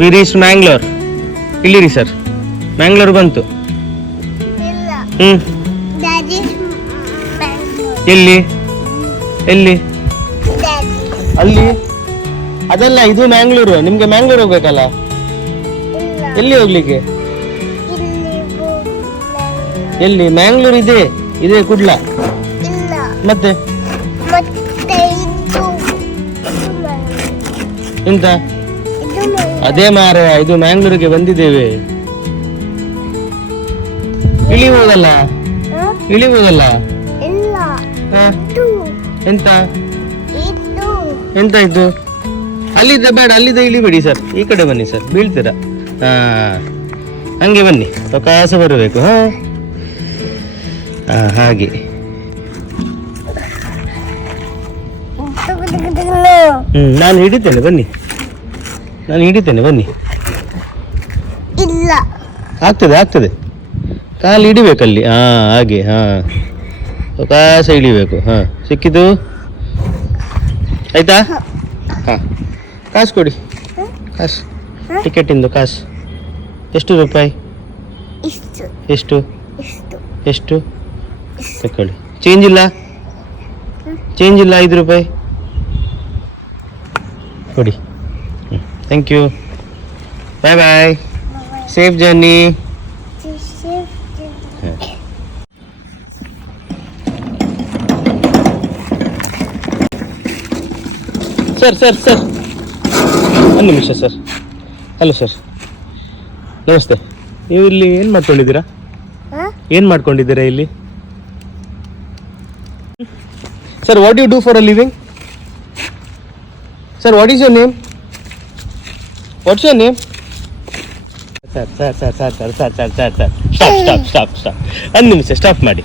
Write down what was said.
V reach Mangalore. ಇಲ್ಲಿರಿ sir, Mangalore ಬಂತು. ಎಲ್ಲಿ ಎಲ್ಲಿ ಅಲ್ಲಿ? ಅದಲ್ಲ, ಇದು ಮ್ಯಾಂಗ್ಳೂರು. ನಿಮ್ಗೆ ಮ್ಯಾಂಗ್ಳೂರ್ ಹೋಗ್ಬೇಕಲ್ಲ, ಎಲ್ಲಿ ಹೋಗ್ಲಿಕ್ಕೆ? ಎಲ್ಲಿ? ಮ್ಯಾಂಗ್ಳೂರ್ ಇದೆ, ಇದೆ ಕುಡ್ಲ. ಮತ್ತೆ ಎಂತ? ಅದೇ ಮಾರ, ಇದು ಮ್ಯಾಂಗ್ಳೂರಿಗೆ ಬಂದಿದ್ದೇವೆ. ಇಳಿಬೋದಲ್ಲ, ಇಳಿಬೋದಲ್ಲ. ಎಂತ ಎಂತ ಇದು? ಅಲ್ಲಿದ್ದ ಬೇಡ, ಅಲ್ಲಿದ್ದ ಇಳಿಬೇಡಿ ಸರ್, ಈ ಕಡೆ ಬನ್ನಿ ಸರ್, ಬೀಳ್ತೀರಾ. ಹಾ, ಹಂಗೆ ಬನ್ನಿ, ಅವಕಾಶ ಬರಬೇಕು. ಹಾ, ಹಾಗೆ. ನಾನು ಹಿಡಿತೇನೆ, ಬನ್ನಿ, ನಾನು ಹಿಡಿತೇನೆ, ಬನ್ನಿ. ಆಗ್ತದೆ ಆಗ್ತದೆ, ಕಾಲು ಹಿಡಿಬೇಕಲ್ಲಿ. ಹಾ, ಹಾಗೆ. ಹಾ, ಅವಕಾಶ ಇಳಿಬೇಕು. ಹಾ, ಸಿಕ್ಕಿತು, ಆಯ್ತಾ? ಹಾ, ಕಾಸು ಕೊಡಿ, ಕಾಸು, ಟಿಕೆಟಿಂದು ಕಾಸು. ಎಷ್ಟು ರೂಪಾಯಿ? ಎಷ್ಟು ಎಷ್ಟು? ತಕೊಳ್ಳಿ. ಚೇಂಜ್ ಇಲ್ಲ, ಚೇಂಜ್ ಇಲ್ಲ, 5 ರೂಪಾಯಿ ಕೊಡಿ. Thank you, bye bye, safe journey. Sir sir sir, ಒಂದು ನಿಮಿಷ ಸರ್. ಹಲೋ ಸರ್, ನಮಸ್ತೆ. ನೀವು ಇಲ್ಲಿ ಏನು ಮಾಡ್ಕೊಂಡಿದ್ದೀರಾ? ಏನು ಮಾಡ್ಕೊಂಡಿದ್ದೀರಾ ಇಲ್ಲಿ? Sir, what you do for a living? Sir, what is your name? What's your name? Sir sir sir sir sir sir sir sir sir stop stop stop stop, ಒಂದು ನಿಮಿಷ ಸ್ಟಾಪ್ ಮಾಡಿ.